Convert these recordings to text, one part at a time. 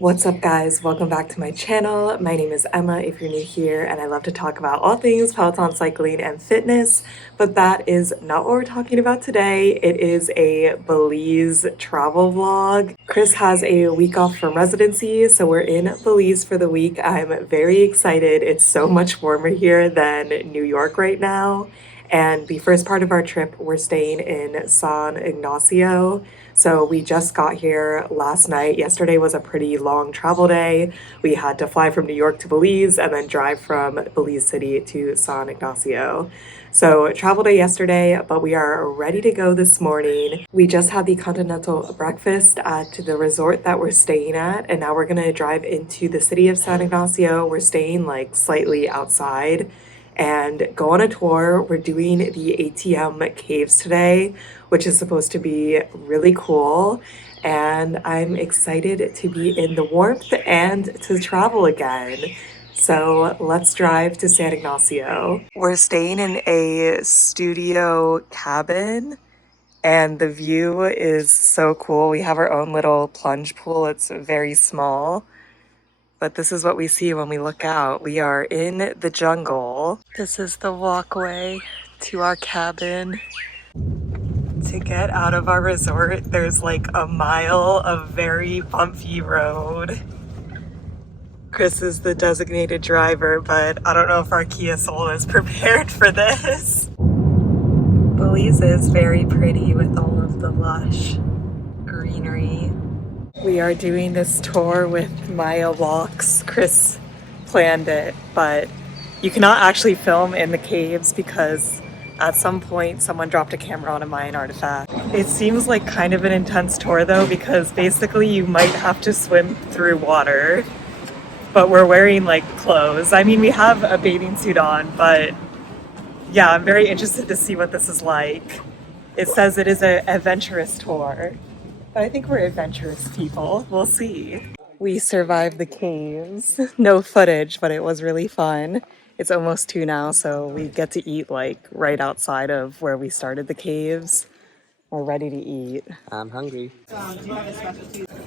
What's up, guys? Welcome back to my channel. My name is Emma if you're new here, and I love to talk about all things Peloton cycling and fitness, but that is not what we're talking about today. It is a Belize travel vlog. Chris has a week off from residency, so we're in Belize for the week. I'm very excited. It's so much warmer here than New York right now. And the first part of our trip, we're staying in San Ignacio. So we just got here last night. Yesterday was a pretty long travel day. We had to fly from New York to Belize and then drive from Belize City to San Ignacio. So travel day yesterday, but we are ready to go this morning. We just had the continental breakfast at the resort that we're staying at, and now we're gonna drive into the city of San Ignacio. We're staying like slightly outside and go on a tour. We're doing the AJAW Caves today, which is supposed to be really cool. And I'm excited to be in the warmth and to travel again. So let's drive to San Ignacio. We're staying in a studio cabin and the view is so cool. We have our own little plunge pool. It's very small. But this is what we see when we look out. We are in the jungle. This is the walkway to our cabin. To get out of our resort, there's like a mile of very bumpy road. Chris is the designated driver, but I don't know if our Kia Soul is prepared for this. Belize is very pretty with all of the lush greenery. We are doing this tour with Maya Walks. Chris planned it, but you cannot actually film in the caves because at some point someone dropped a camera on a Mayan artifact. It seems like kind of an intense tour though, because basically you might have to swim through water, but we're wearing like clothes. I mean, we have a bathing suit on, but yeah, I'm very interested to see what this is like. It says it is an adventurous tour. But I think we're adventurous people. We'll see. We survived the caves. No footage, but it was really fun. It's almost 2 now, so we get to eat like right outside of where we started the caves. We're ready to eat. I'm hungry.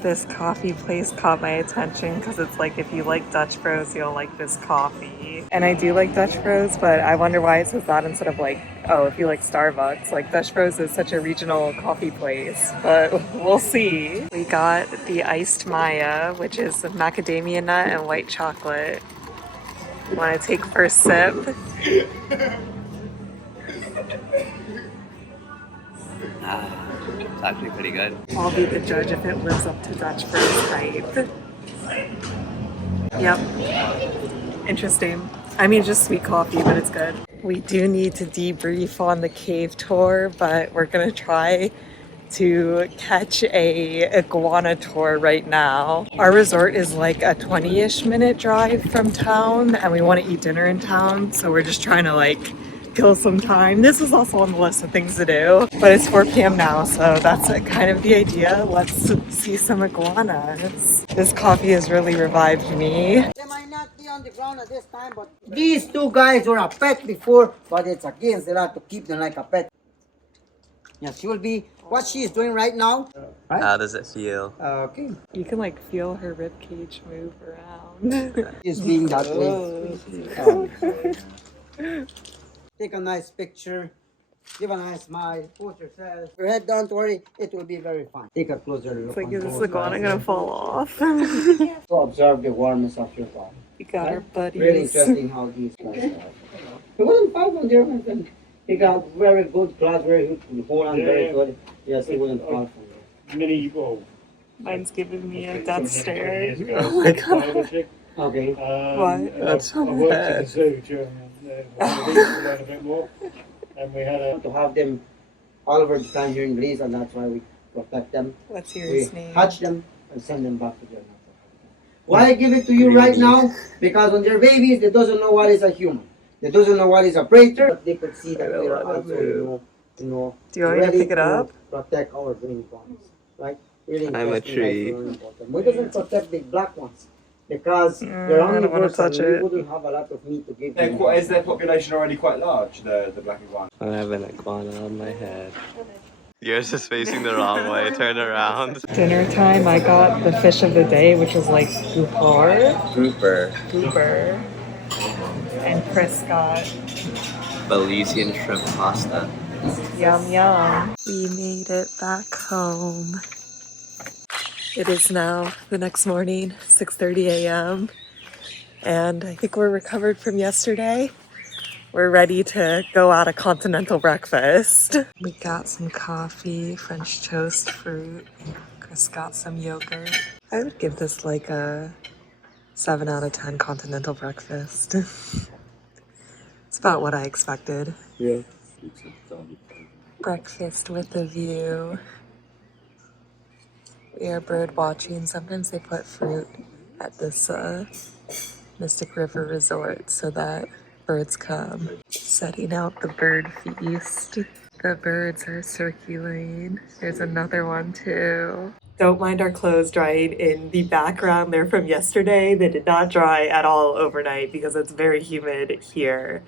This coffee place caught my attention because it's like if you like Dutch Bros, you'll like this coffee. And I do like Dutch Bros, but I wonder why it says that instead of like, oh, if you like Starbucks. Like Dutch Bros is such a regional coffee place, but we'll see. We got the iced Maya, which is macadamia nut and white chocolate. Want to take first sip? It's actually pretty good. I'll be the judge if it lives up to Dutch Bros hype. Yep. Interesting. I mean, just sweet coffee, but it's good. We do need to debrief on the cave tour, but we're gonna try to catch a Iguana tour right now. Our resort is like a 20-ish minute drive from town, and we want to eat dinner in town, so we're just trying to like kill some time. This is also on the list of things to do, but it's 4 p.m. now, so that's kind of the idea. Let's see some iguanas. This coffee has really revived me. They might not be on the ground at this time, but these two guys were a pet before, but it's against the law to keep them like a pet. Yeah, she will be what she is doing right now. Right? How does it feel? Okay. You can like feel her rib cage move around. She's being that way. Take a nice picture. Give a nice smile. Put yourself. Your head down, don't worry. It will be very fine. Take a closer look. It's like, is this iguana gonna fall off? To observe the warmness of your body. We got our buddies. Really interesting how these guys are. He wasn't far from there, my friend. He got very good class, very good hold on, very good. Yes, he wasn't far from there. Many, well, Mine's giving me a death stare. oh my god. Okay. What? That's so I worked at bad. the zoo during learn a bit more, and we had a To have them all over the time here in Belize, and that's why we protect them. What's We yours name? hatch them and send them back to their natural habitat. Why I give it to you right now? Because when they're babies, they doesn't know what is a human. They doesn't know what is a predator. But they could see that they are also, Do you want me to ready pick it up? protect our green ones, right? Really I'm a interesting, tree. very important. We doesn't protect the black ones because they're I don't wanna omnivores touch and we it. wouldn't have a lot of meat to give them. Is their population already quite large, the black iguana? I have an iguana on my head. Yours is facing the wrong way. Turn around. Dinner time, I got the fish of the day, which was like gupar, Grouper. grouper, and Chris got Belizean shrimp pasta. yum yum. We made it back home. It is now the next morning, 6:30 a.m. and I think we're recovered from yesterday. We're ready to go out a continental breakfast. We got some coffee, French toast, fruit. Chris got some yogurt. I would give this like a 7 out of 10 continental breakfast. It's about what I expected. Yeah. Breakfast with a view. We are bird watching. Sometimes they put fruit at this Mystic River Resort so that birds come. Setting out the bird feast. The birds are circulating. There's another one too. Don't mind our clothes drying in the background. They're from yesterday. They did not dry at all overnight because it's very humid here.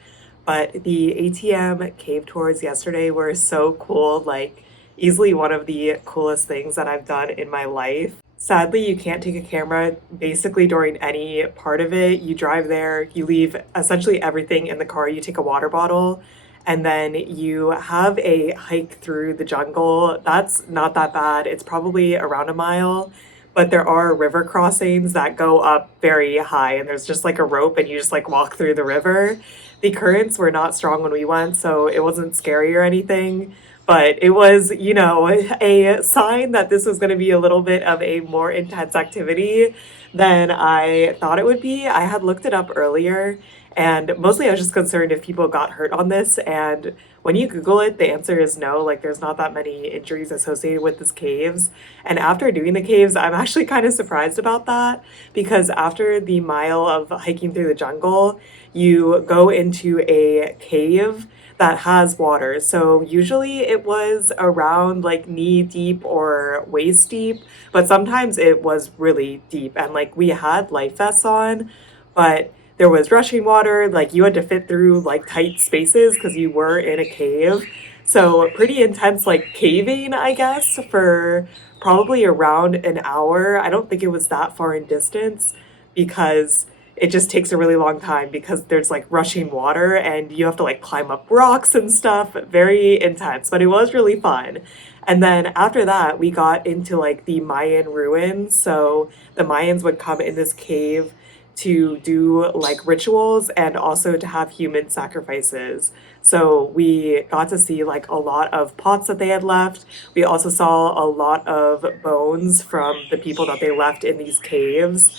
But the ATM cave tours yesterday were so cool, like easily one of the coolest things that I've done in my life. Sadly, you can't take a camera basically during any part of it. You drive there, you leave essentially everything in the car, you take a water bottle, and then you have a hike through the jungle. That's not that bad. It's probably around a mile, but there are river crossings that go up very high, and there's just like a rope, and you just like walk through the river. The currents were not strong when we went, so it wasn't scary or anything. But it was, you know, a sign that this was going to be a little bit of a more intense activity than I thought it would be. I had looked it up earlier, and mostly I was just concerned if people got hurt on this. And when you Google it, the answer is no. Like, there's not that many injuries associated with this caves. And after doing the caves, I'm actually kind of surprised about that because after the mile of hiking through the jungle, you go into a cave that has water. So usually it was around like knee deep or waist deep, but sometimes it was really deep. And like we had life vests on, but there was rushing water. Like you had to fit through like tight spaces because you were in a cave. So pretty intense like caving, I guess, for probably around an hour. I don't think it was that far in distance because it just takes a really long time because there's like rushing water and you have to like climb up rocks and stuff. Very intense, but it was really fun. And then after that, we got into like the Mayan ruins. So the Mayans would come in this cave to do like rituals and also to have human sacrifices. So we got to see like a lot of pots that they had left. We also saw a lot of bones from the people that they left in these caves.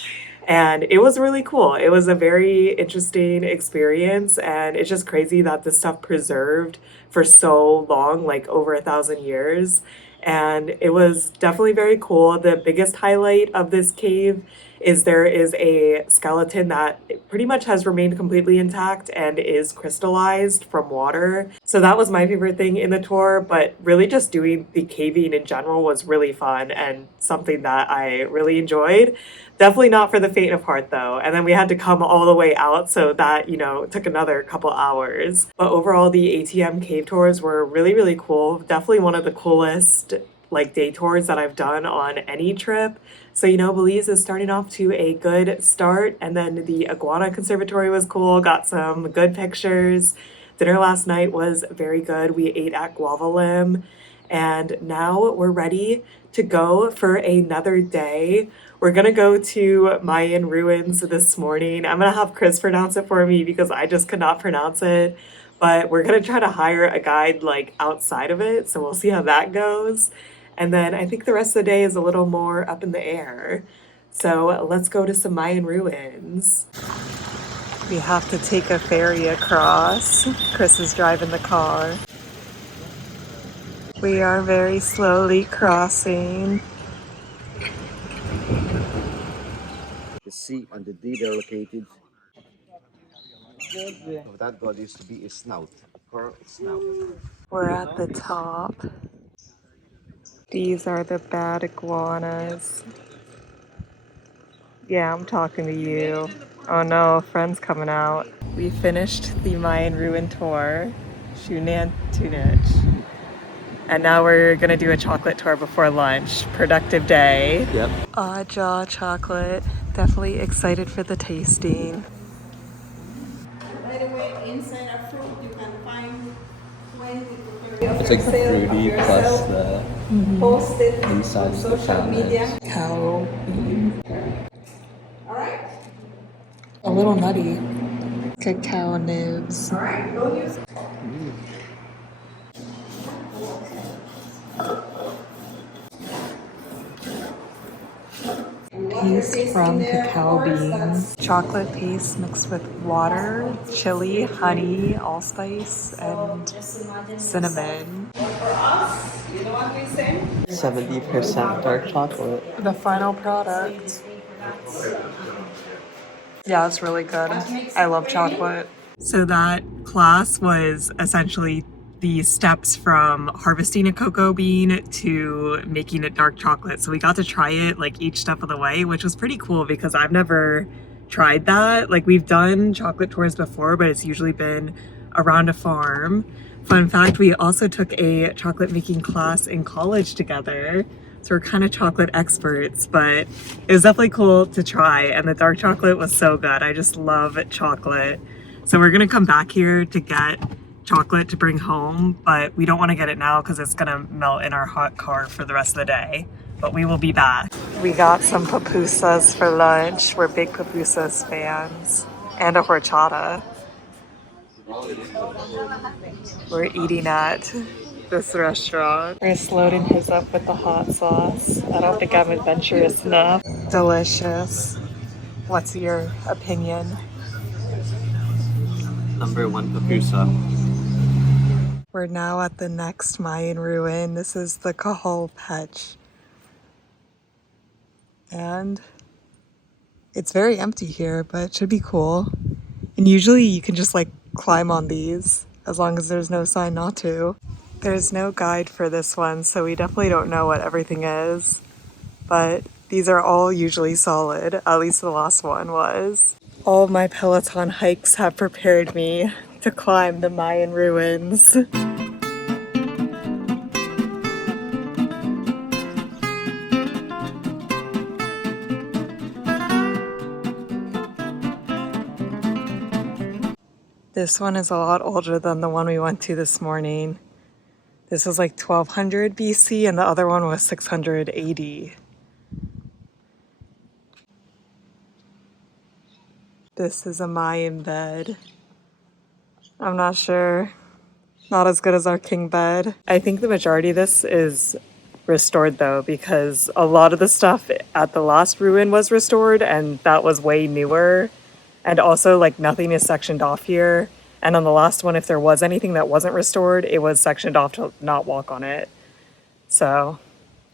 And it was really cool. It was a very interesting experience. And it's just crazy that this stuff preserved for so long, like over 1,000 years. And it was definitely very cool. The biggest highlight of this cave is there is a skeleton that pretty much has remained completely intact and is crystallized from water. So that was my favorite thing in the tour, but really just doing the caving in general was really fun and something that I really enjoyed. Definitely not for the faint of heart though. And then we had to come all the way out, so that, you know, took another couple hours. But overall, the ATM cave tours were really, really cool. Definitely one of the coolest like day tours that I've done on any trip. So, you know, Belize is starting off to a good start. And then the Iguana Conservatory was cool, got some good pictures. Dinner last night was very good. We ate at Guava, and now we're ready to go for another day. We're gonna go to Mayan Ruins this morning. I'm gonna have Chris pronounce it for me because I just could not pronounce it. But we're gonna try to hire a guide like outside of it, so we'll see how that goes. And then I think the rest of the day is a little more up in the air. So let's go to some Mayan ruins. We have to take a ferry across. Chris is driving the car. We are very slowly crossing. The sea and the D they're located. Of that god used to be a snout, a curved snout. We're at the top. These are the bad iguanas. Yeah, I'm talking to you. Oh no, a friend's coming out. We finished the Mayan ruin tour. Xunantunich. And now we're gonna do a chocolate tour before lunch. Productive day. Yep. AJAW Chocolate. Definitely excited for the tasting. By the way, inside our fruit, you can find when we prepare It's like fruity plus the post it inside on of the social media. Cow. All right? A little nutty. Cacao nibs. All right, don't use Paste from cacao beans. Chocolate paste mixed with water, chili, honey, allspice, and cinnamon. for us. You know what we say? 70% dark chocolate. The final product. Yeah, it's really good. I love chocolate. So that class was essentially the steps from harvesting a cocoa bean to making it dark chocolate. So we got to try it like each step of the way, which was pretty cool because I've never tried that. Like we've done chocolate tours before, but it's usually been around a farm. Fun fact, we also took a chocolate making class in college together. So we're kind of chocolate experts, but it was definitely cool to try. And the dark chocolate was so good. I just love chocolate. So we're gonna come back here to get chocolate to bring home, but we don't want to get it now because it's gonna melt in our hot car for the rest of the day. But we will be back. We got some pupusas for lunch. We're big pupusas fans. And a horchata. We're eating at this restaurant. We're just loading his up with the hot sauce. I don't think I'm adventurous enough. Delicious. What's your opinion? Number 1 pupusa. We're now at the next Mayan ruin. This is the Cahal Pech. And it's very empty here, but it should be cool. And usually you can just like climb on these as long as there's no sign not to. There's no guide for this one, so we definitely don't know what everything is. But these are all usually solid, at least the last one was. All of my Peloton hikes have prepared me to climb the Mayan ruins. This one is a lot older than the one we went to this morning. This was like 1200 BC and the other one was 600 AD. This is a Mayan bed. I'm not sure. Not as good as our king bed. I think the majority of this is restored though, because a lot of the stuff at the last ruin was restored and that was way newer. And also like nothing is sectioned off here. And on the last one, if there was anything that wasn't restored, it was sectioned off to not walk on it. So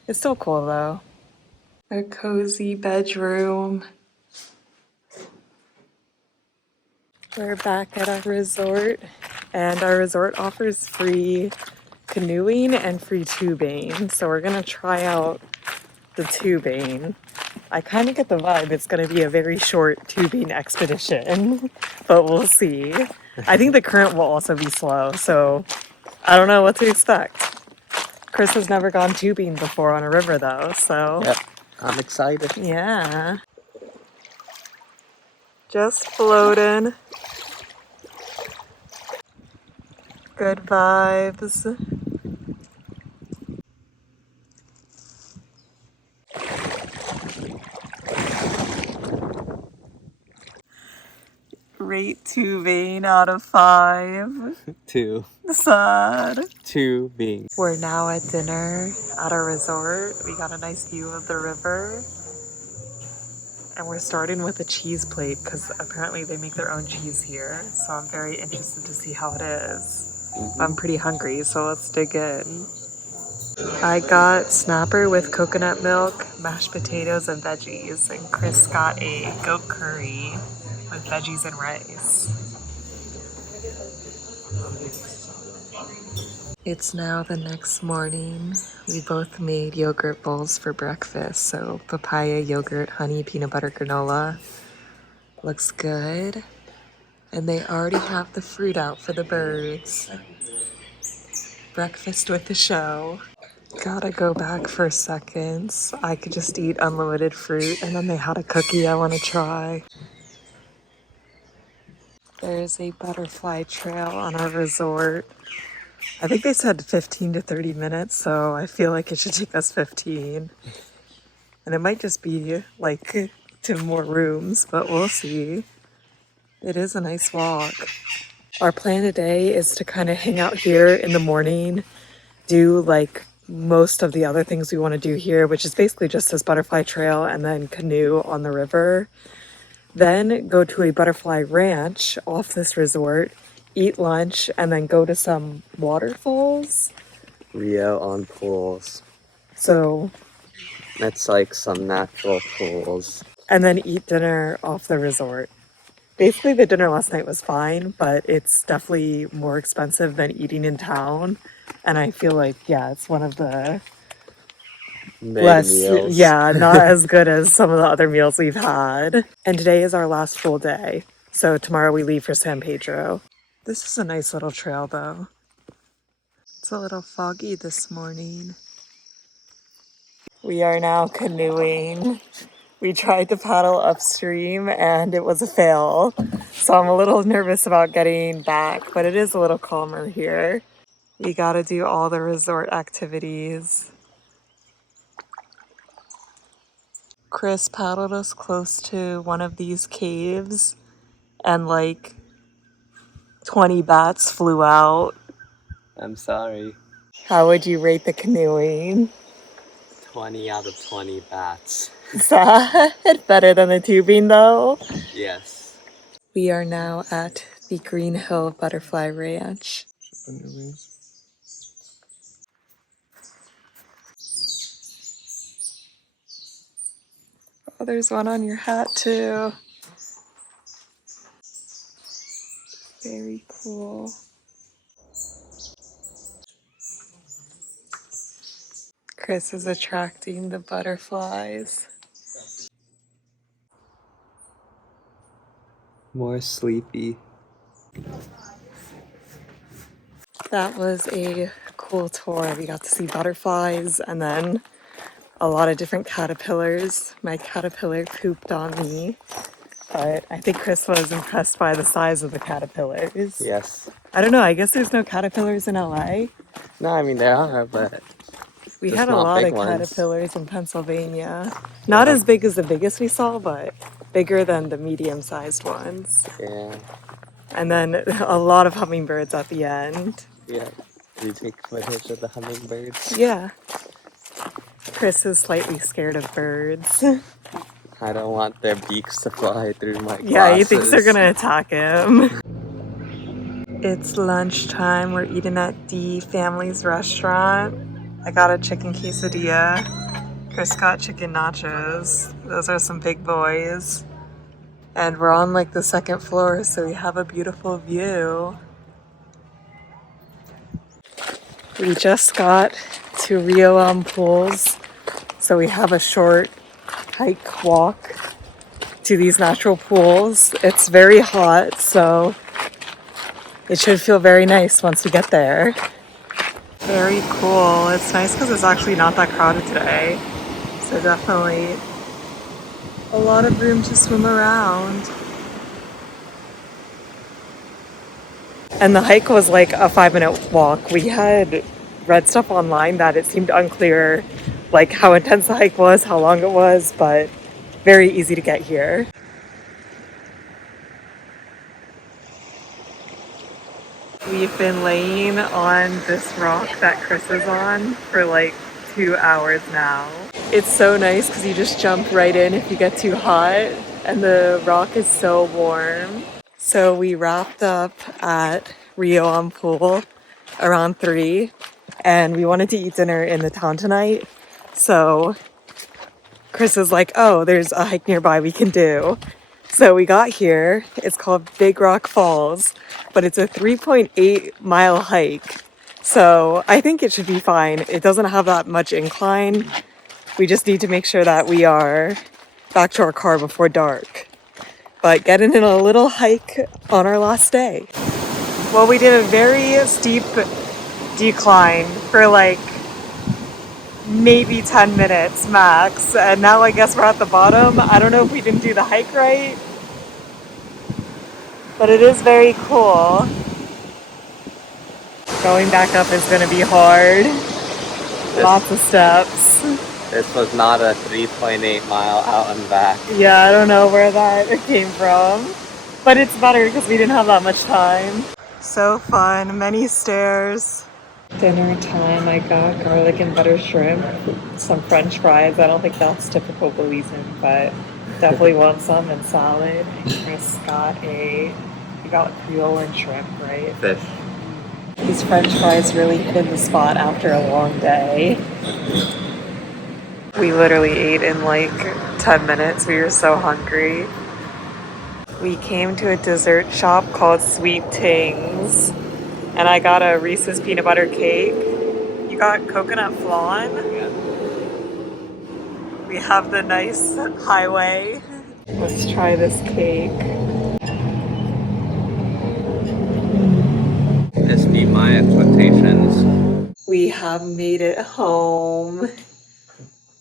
it's still cool though. A cozy bedroom. We're back at our resort, and our resort offers free canoeing and free tubing. So we're gonna try out the tubing. I kind of get the vibe it's gonna be a very short tubing expedition, but we'll see. I think the current will also be slow, so I don't know what to expect. Chris has never gone tubing before on a river though, so Yep, I'm excited. yeah. Just floating. Good vibes. Rate tubing out of 5. 2. Sad. 2 being. We're now at dinner at our resort. We got a nice view of the river. And we're starting with a cheese plate because apparently they make their own cheese here. So I'm very interested to see how it is. I'm pretty hungry, so let's dig in. I got snapper with coconut milk, mashed potatoes, and veggies. And Chris got a goat curry with veggies and rice. It's now the next morning. We both made yogurt bowls for breakfast. So papaya, yogurt, honey, peanut butter, granola. Looks good. And they already have the fruit out for the birds. Breakfast with the show. Gotta go back for seconds. I could just eat unlimited fruit, and then they had a cookie I want to try. There's a butterfly trail on our resort. I think they said 15 to 30 minutes, so I feel like it should take us 15. And it might just be like to more rooms, but we'll see. It is a nice walk. Our plan today is to kind of hang out here in the morning, do like most of the other things we want to do here, which is basically just this butterfly trail and then canoe on the river. Then go to a butterfly ranch off this resort, eat lunch, and then go to some waterfalls. Rio on pools. So, That's like some natural pools. and then eat dinner off the resort. Basically, the dinner last night was fine, but it's definitely more expensive than eating in town. And I feel like, yeah, it's one of the Mid meals. yeah, not as good as some of the other meals we've had. And today is our last full day. So tomorrow we leave for San Pedro. This is a nice little trail though. It's a little foggy this morning. We are now canoeing. We tried to paddle upstream and it was a fail. So I'm a little nervous about getting back, but it is a little calmer here. We gotta do all the resort activities. Chris paddled us close to one of these caves and like 20 bats flew out. I'm sorry. How would you rate the canoeing? 20 out of 20 bats. Is that better than the tubing though? Yes. We are now at the Green Hill Butterfly Ranch. Oh, there's one on your hat too. Very cool. Chris is attracting the butterflies. More sleepy. That was a cool tour. We got to see butterflies and then a lot of different caterpillars. My caterpillar pooped on me, but I think Chris was impressed by the size of the caterpillars. Yes. I don't know, I guess there's no caterpillars in LA. No, I mean there are, but We just had a not lot big of ones. caterpillars in Pennsylvania. Not as big as the biggest we saw, but bigger than the medium-sized ones. Yeah. And then a lot of hummingbirds at the end. Yeah. Did you take footage of the hummingbirds? Yeah. Chris is slightly scared of birds. I don't want their beaks to fly through my glasses. Yeah, he thinks they're gonna attack him. It's lunchtime. We're eating at the family's restaurant. I got a chicken quesadilla. Chris got chicken nachos. Those are some big boys. And we're on like the second floor, so we have a beautiful view. We just got to Rio Pools, so we have a short hike walk to these natural pools. It's very hot, so it should feel very nice once we get there. Very cool. It's nice because it's actually not that crowded today. So definitely a lot of room to swim around. And the hike was like a 5-minute walk. We had read stuff online that it seemed unclear like how intense the hike was, how long it was, but very easy to get here. We've been laying on this rock that Chris is on for like 2 hours now. It's so nice because you just jump right in if you get too hot, and the rock is so warm. So we wrapped up at Rio Pool around 3, and we wanted to eat dinner in the town tonight. So Chris is like, oh, there's a hike nearby we can do. So we got here. It's called Big Rock Falls, but it's a 3.8-mile hike. So I think it should be fine. It doesn't have that much incline. We just need to make sure that we are back to our car before dark. But getting in a little hike on our last day. Well, we did a very steep decline for like maybe 10 minutes max, and now I guess we're at the bottom. I don't know if we didn't do the hike right, but it is very cool. Going back up is gonna be hard. Lots of steps. This was not a 3.8 mile out and back. Yeah, I don't know where that came from, but it's better because we didn't have that much time. So fun, many stairs. Dinner time, I got garlic and butter shrimp, some french fries. I don't think that's typical Belizean, but definitely want some, and salad. Chris got you got Creole and shrimp, right? Fish. These french fries really hit in the spot after a long day. We literally ate in like 10 minutes. We were so hungry. We came to a dessert shop called Sweet Tings, and I got a Reese's peanut butter cake. You got coconut flan? Yeah. We have the nice highway. Let's try this cake. This beat my expectations. We have made it home.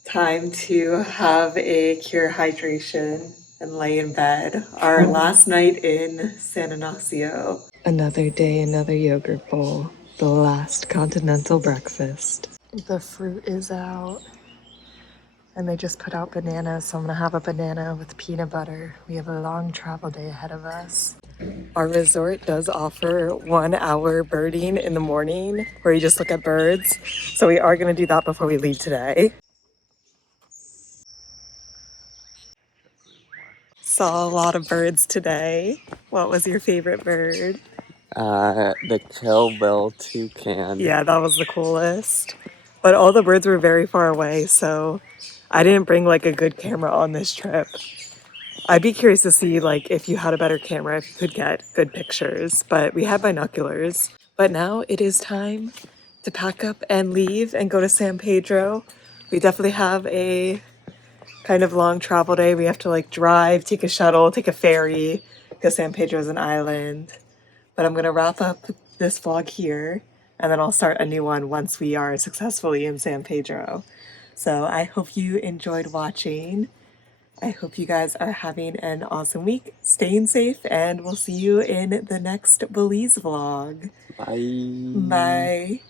Time to have a cure hydration and lay in bed. Our last night in San Ignacio. Another day, another yogurt bowl. The last continental breakfast. The fruit is out. And they just put out bananas, so I'm gonna have a banana with peanut butter. We have a long travel day ahead of us. Our resort does offer 1 hour birding in the morning where you just look at birds. So we are gonna do that before we leave today. Saw a lot of birds today. What was your favorite bird? The Kill Bill toucan. Yeah, that was the coolest. But all the birds were very far away, so I didn't bring like a good camera on this trip. I'd be curious to see like if you had a better camera, if you could get good pictures, but we had binoculars. But now it is time to pack up and leave and go to San Pedro. We definitely have a kind of long travel day. We have to like drive, take a shuttle, take a ferry, because San Pedro is an island. But I'm gonna wrap up this vlog here, and then I'll start a new one once we are successfully in San Pedro. So I hope you enjoyed watching. I hope you guys are having an awesome week, staying safe, and we'll see you in the next Belize vlog. Bye. Bye.